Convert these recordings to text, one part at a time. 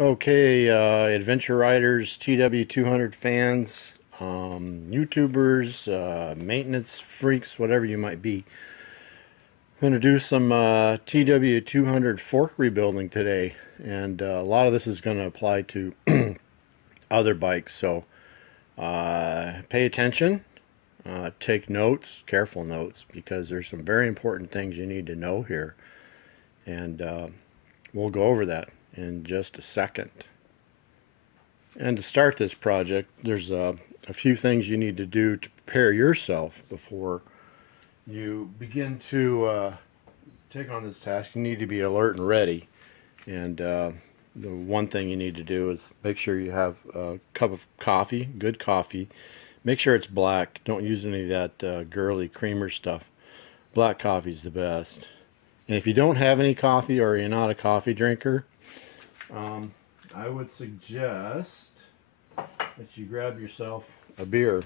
Okay, adventure riders, TW200 fans, YouTubers, maintenance freaks, whatever you might be. I'm going to do some TW200 fork rebuilding today, and a lot of this is going to apply to other bikes, so pay attention, take notes, careful notes, because there's some very important things you need to know here, and we'll go over that in just a second. And to start this project, there's a few things you need to do to prepare yourself before you begin to take on this task. You need to be alert and ready. And the one thing you need to do is make sure you have a cup of coffee, good coffee. Make sure it's black. Don't use any of that girly creamer stuff. Black coffee's the best. And if you don't have any coffee or you're not a coffee drinker, I would suggest that you grab yourself a beer.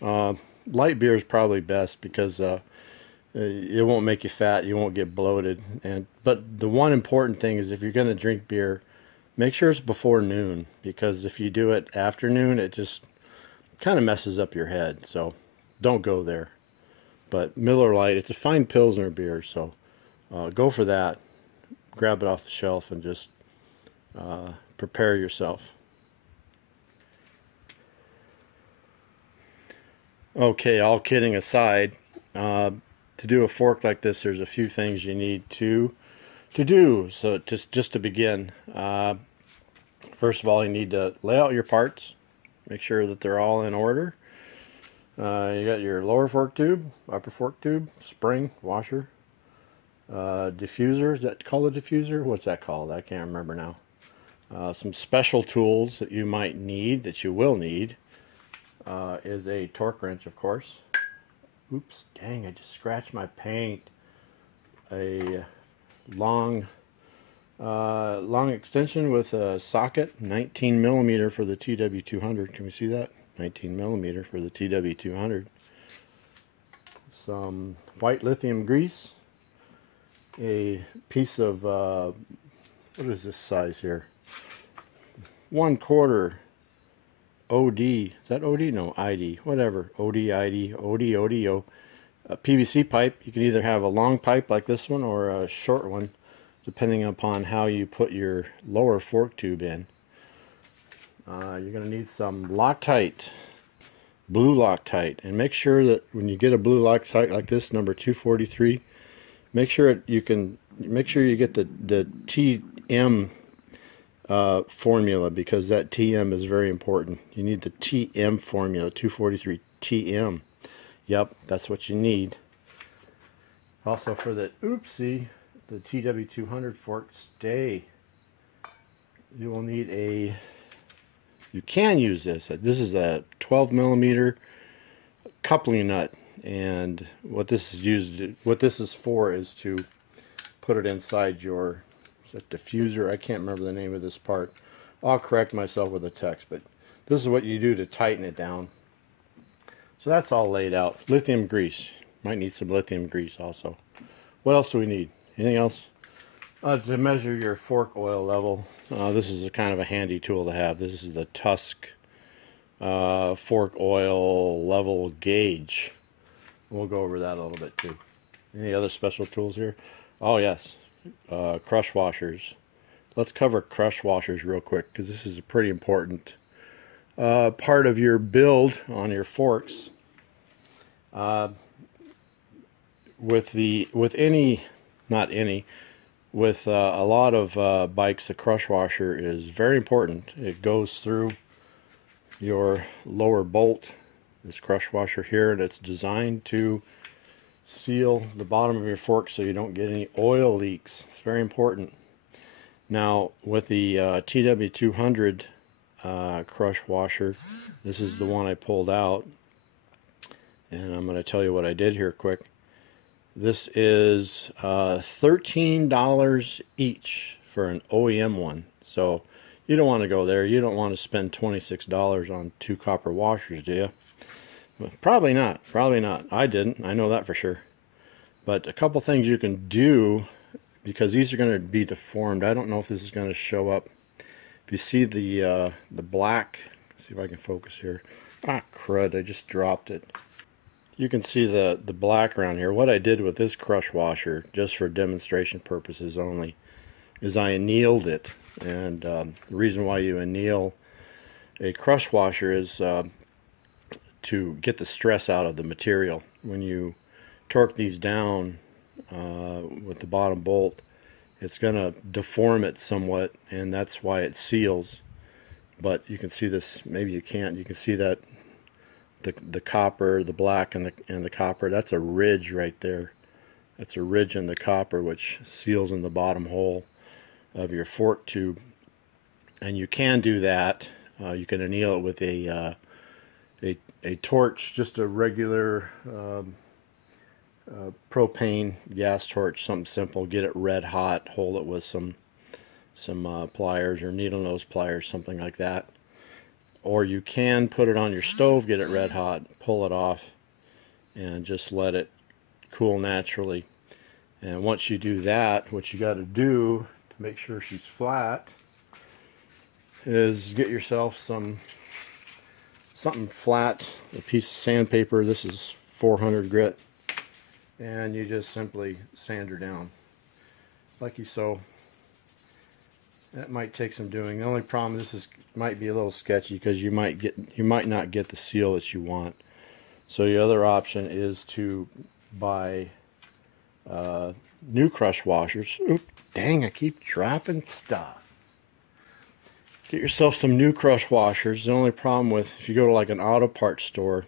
Light beer is probably best because it won't make you fat, you won't get bloated. But the one important thing is if you're going to drink beer, make sure it's before noon, because if you do it after noon, it just kind of messes up your head. So don't go there. But Miller Lite, it's a fine Pilsner beer, so go for that. Grab it off the shelf and just prepare yourself. Okay, all kidding aside, to do a fork like this, there's a few things you need to do. So just to begin, first of all, you need to lay out your parts, make sure that they're all in order. You got your lower fork tube, upper fork tube, spring, washer, diffuser. Is that called a diffuser? What's that called? I can't remember now. Some special tools that you might need, that you will need, is a torque wrench, of course. Oops, dang, I just scratched my paint. A long extension with a socket, 19 millimeter for the TW200. Can we see that? 19 millimeter for the TW200. Some white lithium grease. A piece of, what is this size here? 1/4 OD. Is that OD? No, ID. Whatever. OD, ID, OD, ODO. A PVC pipe. You can either have a long pipe like this one or a short one, depending upon how you put your lower fork tube in. You're going to need some Loctite, blue Loctite, and make sure that when you get a blue Loctite like this, number 243, make sure you get the TM formula, because that TM is very important. You need the TM formula, 243 TM. Yep, that's what you need. Also for the the TW200 fork stay, you will need you can use this. This is a 12 millimeter coupling nut, and what this is for is to put it inside your diffuser. I can't remember the name of this part. I'll correct myself with a text, but this is what you do to tighten it down. So that's all laid out. Lithium grease. Might need some lithium grease also. What else do we need? Anything else? To measure your fork oil level, this is a kind of a handy tool to have. This is the Tusk fork oil level gauge. We'll go over that a little bit too. Any other special tools here? Oh yes, crush washers. Let's cover crush washers real quick, because this is a pretty important part of your build on your forks. With a lot of bikes, the crush washer is very important. It goes through your lower bolt, this crush washer here, and it's designed to seal the bottom of your fork so you don't get any oil leaks. It's very important. Now with the TW200 crush washer, this is the one I pulled out, and I'm going to tell you what I did here quick. This is $13 each for an OEM one, so you don't want to go there. You don't want to spend $26 on 2 copper washers, do you? Well, probably not. Probably not. I didn't. I know that for sure. But a couple things you can do, because these are going to be deformed. I don't know if this is going to show up If you see the black, see if I can focus here. Ah, crud! I just dropped it. You can see the black around here. What I did with this crush washer, just for demonstration purposes only, is I annealed it. And the reason why you anneal a crush washer is to get the stress out of the material. When you torque these down with the bottom bolt, it's going to deform it somewhat, and that's why it seals. But you can see this, maybe you can't, you can see that the copper, the black and the copper, that's a ridge right there. That's a ridge in the copper which seals in the bottom hole of your fork tube. And you can do that. You can anneal it with a torch, just a regular propane gas torch, something simple. Get it red hot, hold it with some pliers or needle nose pliers, something like that. Or you can put it on your stove, get it red hot, pull it off, and just let it cool naturally. And once you do that, what you got to do to make sure she's flat is get yourself something flat, a piece of sandpaper. This is 400 grit, and you just simply sand her down like so. That might take some doing. The only problem, this might be a little sketchy because you might not get the seal that you want. So the other option is to buy new crush washers. Oop, dang, I keep dropping stuff. Get yourself some new crush washers. The only problem with, if you go to like an auto parts store,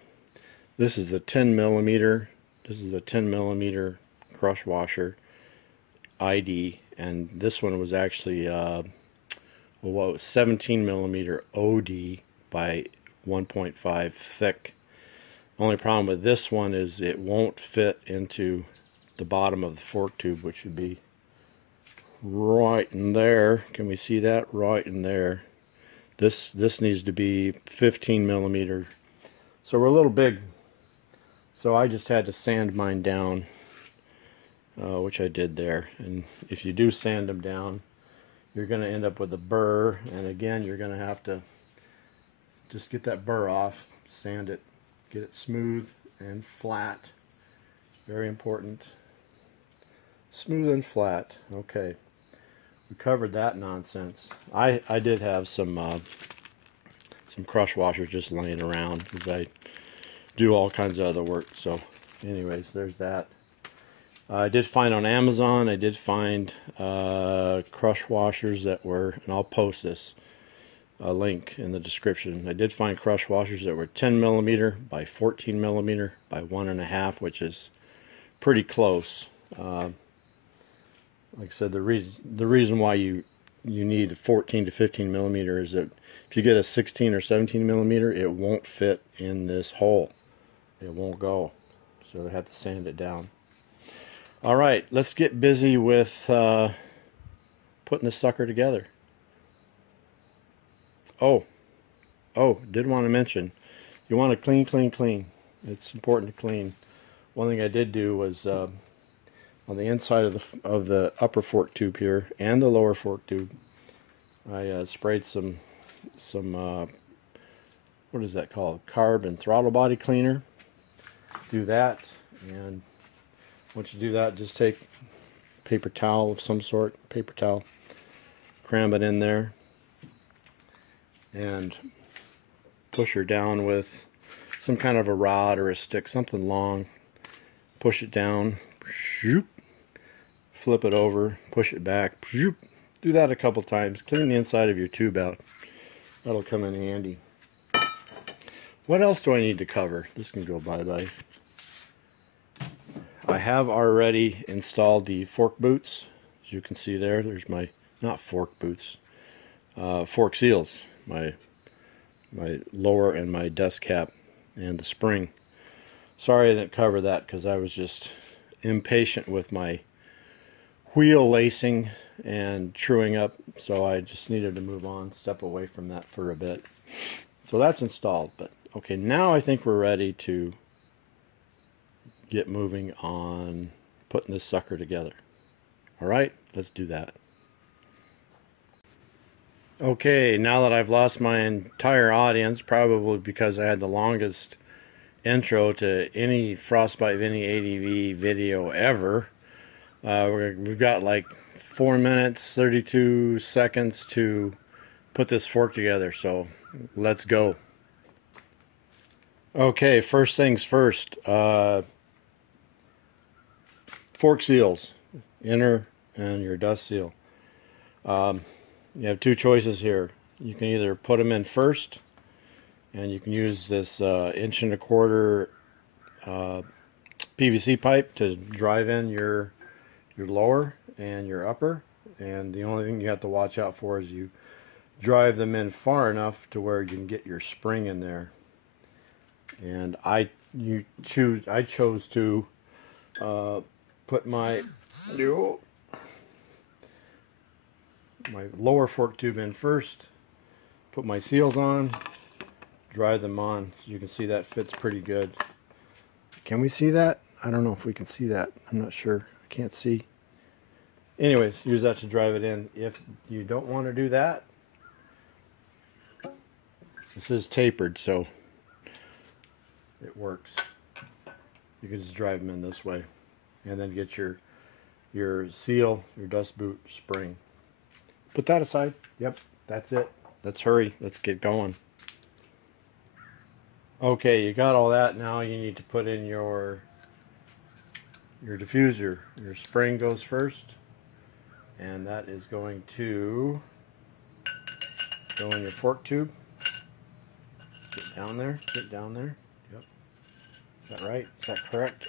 this is a 10 millimeter. This is a 10 millimeter crush washer ID, and this one was actually 17 millimeter OD by 1.5 thick. Only problem with this one is it won't fit into the bottom of the fork tube, which would be right in there. Can we see that? Right in there. This needs to be 15 millimeter. So we're a little big. So I just had to sand mine down, which I did there. And if you do sand them down, you're going to end up with a burr. And again, you're going to have to just get that burr off, sand it, get it smooth and flat. Very important. Smooth and flat. Okay. We covered that nonsense. I did have some crush washers just laying around because I do all kinds of other work. So anyways, there's that. I did find on Amazon, I did find crush washers that were, and I'll post this link in the description. I did find crush washers that were 10 millimeter by 14 millimeter by 1.5, which is pretty close. Like I said, the reason why you need 14 to 15 millimeter is that if you get a 16 or 17 millimeter, it won't fit in this hole. It won't go. So they have to sand it down. All right, let's get busy with putting this sucker together. Oh, did want to mention, you want to clean, clean, clean. It's important to clean. One thing I did do was on the inside of the upper fork tube here and the lower fork tube, I sprayed some what is that called? Carb and throttle body cleaner. Do that, and once you do that, just take paper towel of some sort, paper towel, cram it in there, and push her down with some kind of a rod or a stick, something long. Push it down, shoop, flip it over, push it back, shoop. Do that a couple times. Clean the inside of your tube out. That'll come in handy. What else do I need to cover? This can go bye-bye. I have already installed the fork boots. As you can see there, there's my, not fork boots, fork seals. My lower and my dust cap and the spring. Sorry I didn't cover that because I was just impatient with my wheel lacing and truing up, so I just needed to move on, step away from that for a bit. So that's installed. But okay, now I think we're ready to get moving on putting this sucker together. All right, let's do that. Okay, now that I've lost my entire audience, probably because I had the longest intro to any Frostbite Vinny ADV video ever, we've got like 4 minutes, 32 seconds to put this fork together, so let's go. Okay, first things first, fork seals, inner and your dust seal. You have two choices here. You can either put them in first, and you can use this 1.25" PVC pipe to drive in your lower and your upper. And the only thing you have to watch out for is you drive them in far enough to where you can get your spring in there. And I chose to put my lower fork tube in first, put my seals on, drive them on. So you can see that fits pretty good. Can we see that? I don't know if we can see that. I'm not sure. I can't see. Anyways, use that to drive it in. If you don't want to do that, this is tapered, so it works. You can just drive them in this way, and then get your seal, your dust boot spring. Put that aside. Yep, that's it. Let's hurry. Let's get going. Okay, you got all that. Now you need to put in your diffuser. Your spring goes first, and that is going to go in your fork tube. Get down there. Get down there. Yep. Is that right? Is that correct?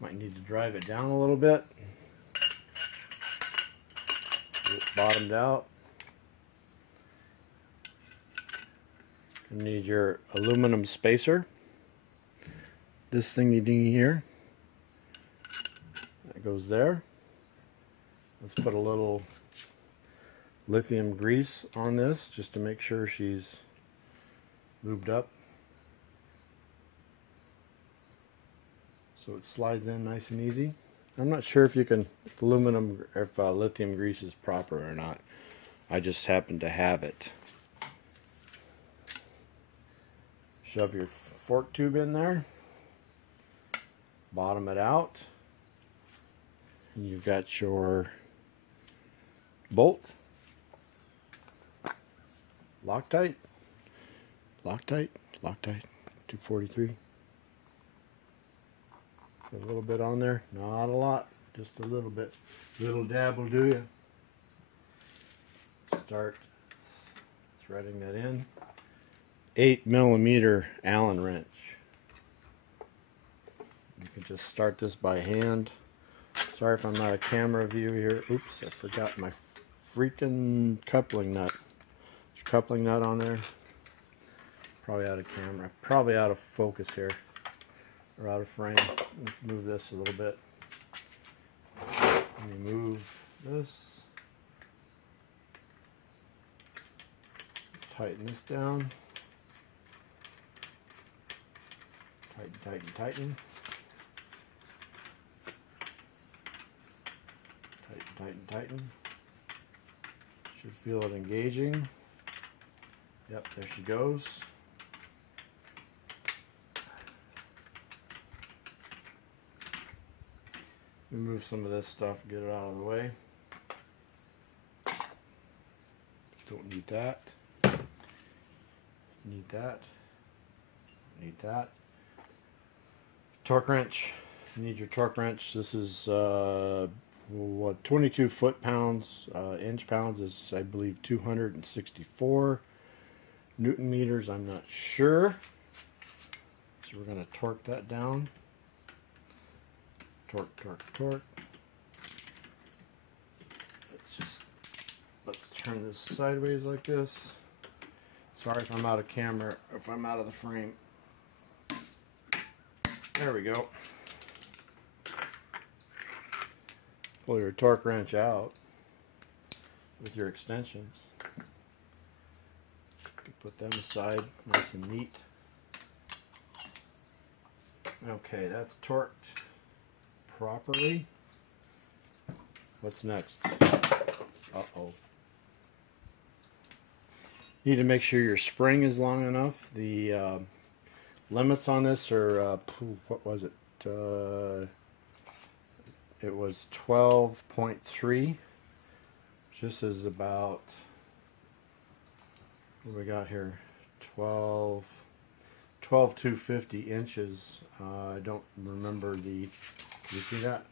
Might need to drive it down a little bit. Get it bottomed out. You need your aluminum spacer. This thingy dingy here. That goes there. Let's put a little lithium grease on this just to make sure she's lubed up. So it slides in nice and easy. I'm not sure if you can, if lithium grease is proper or not. I just happen to have it. Shove your fork tube in there, bottom it out, and you've got your bolt, Loctite, Loctite, 243. Put a little bit on there, not a lot, just a little bit. Little dab will do you. Start threading that in. 8mm Allen wrench. You can just start this by hand. Sorry if I'm not a camera view here. Oops, I forgot my freaking coupling nut. There's a coupling nut on there. Probably out of camera. Probably out of focus here. Or out of frame. Let's move this a little bit. Let me move this. Tighten this down. Tighten. Tighten. Should feel it engaging. Yep, there she goes. Remove some of this stuff, get it out of the way. Don't need that. Need that. Need that. Torque wrench. You need your torque wrench. This is what, 22 foot-pounds. Inch-pounds is, I believe, 264 Newton meters. I'm not sure. So we're going to torque that down. Torque. Let's turn this sideways like this. Sorry if I'm out of camera, if I'm out of the frame. There we go. Pull your torque wrench out with your extensions. You can put them aside nice and neat. Okay, that's torqued properly. What's next? Uh-oh. You need to make sure your spring is long enough. The limits on this are, what was it? It was 12.3. This is about, what do we got here? 12,250 inches. I don't remember the, can you see that?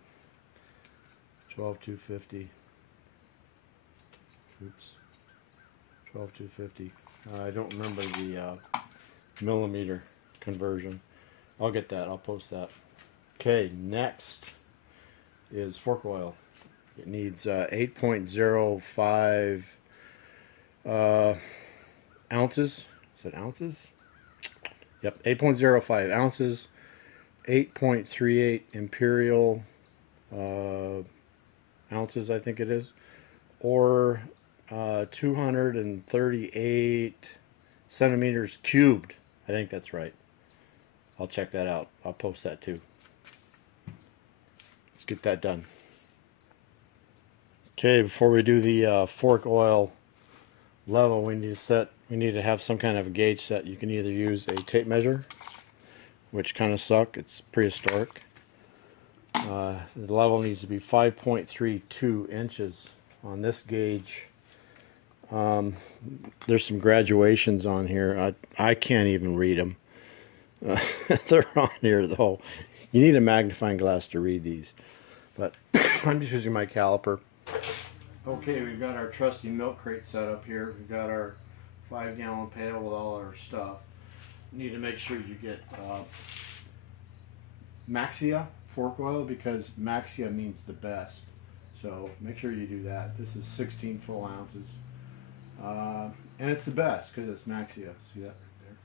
12,250. Oops. 12,250. I don't remember the millimeter conversion. I'll get that. I'll post that. Okay, next is fork oil. It needs 8.05 ounces. Is it ounces? Yep, 8.05 ounces. 8.38 imperial ounces, I think it is, or 238 centimeters cubed. I think that's right. I'll check that out. I'll post that too. Let's get that done. Okay, before we do the fork oil level, we need to have some kind of a gauge set. You can either use a tape measure, which kind of suck. It's prehistoric. The level needs to be 5.32 inches on this gauge. There's some graduations on here. I can't even read them. They're on here though. You need a magnifying glass to read these. But I'm just using my caliper. Okay, we've got our trusty milk crate set up here. We've got our 5-gallon pail with all our stuff. You need to make sure you get Maxia fork oil, because Maxia means the best. So make sure you do that. This is 16 full ounces. And it's the best because it's Maxia. See that right there?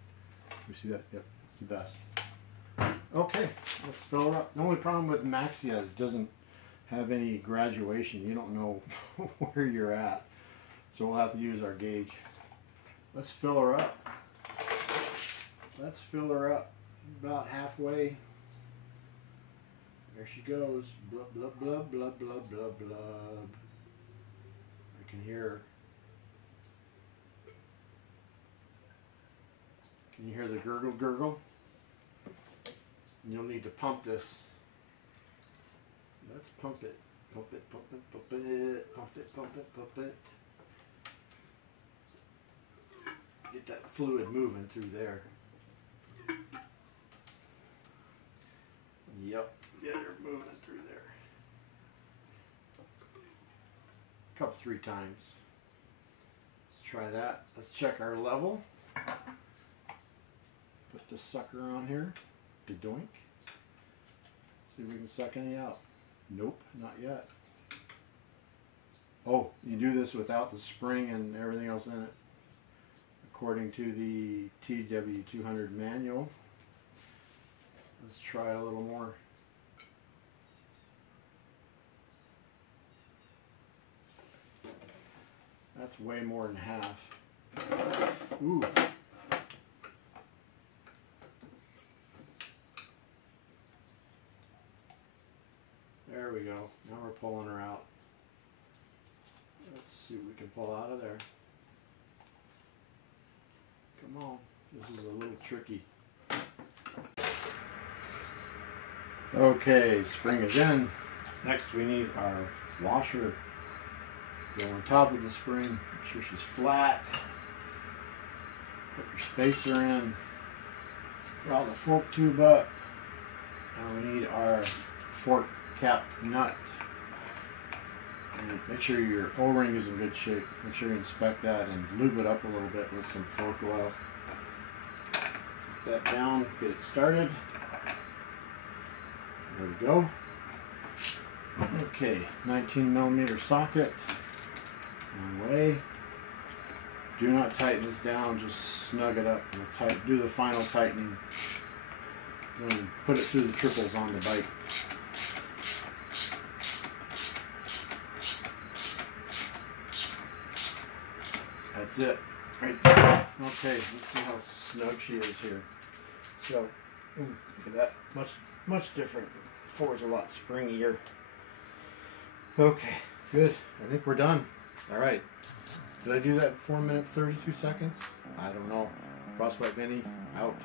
You see that? Yep, it's the best. Okay, let's fill her up. The only problem with Maxia is it doesn't have any graduation. You don't know where you're at. So we'll have to use our gauge. Let's fill her up. Let's fill her up about halfway. There she goes. Blub, blub, blub, blub, blub, blub, blub. I can hear her. Can you hear the gurgle, gurgle? You'll need to pump this. Let's pump it. Pump it, pump it, pump it, pump it, pump it, pump it. Get that fluid moving through there. Yep, get her moving through there. A couple, 3 times. Let's try that. Let's check our level. Put this sucker on here. Doink. See if we can suck any out. Nope, not yet. Oh, you do this without the spring and everything else in it, according to the TW200 manual. Let's try a little more. That's way more than half. Ooh. There we go. Now we're pulling her out. Let's see what we can pull out of there. Come on. This is a little tricky. Okay, spring is in. Next we need our washer. Go on top of the spring. Make sure she's flat. Put your spacer in. Draw the fork tube up. Now we need our fork cap nut. And make sure your O-ring is in good shape. Make sure you inspect that and lube it up a little bit with some fork oil. Put that down, get it started. There we go. Okay, 19mm socket. One way. Do not tighten this down, just snug it up. We'll do the final tightening. Then put it through the triples on the bike. That's it, right there. Okay, let's see how snug she is here. So, look at that, much different. Before it's a lot springier. Okay, good. I think we're done. All right. Did I do that 4 minutes 32 seconds? I don't know. Frostbite Vinny out.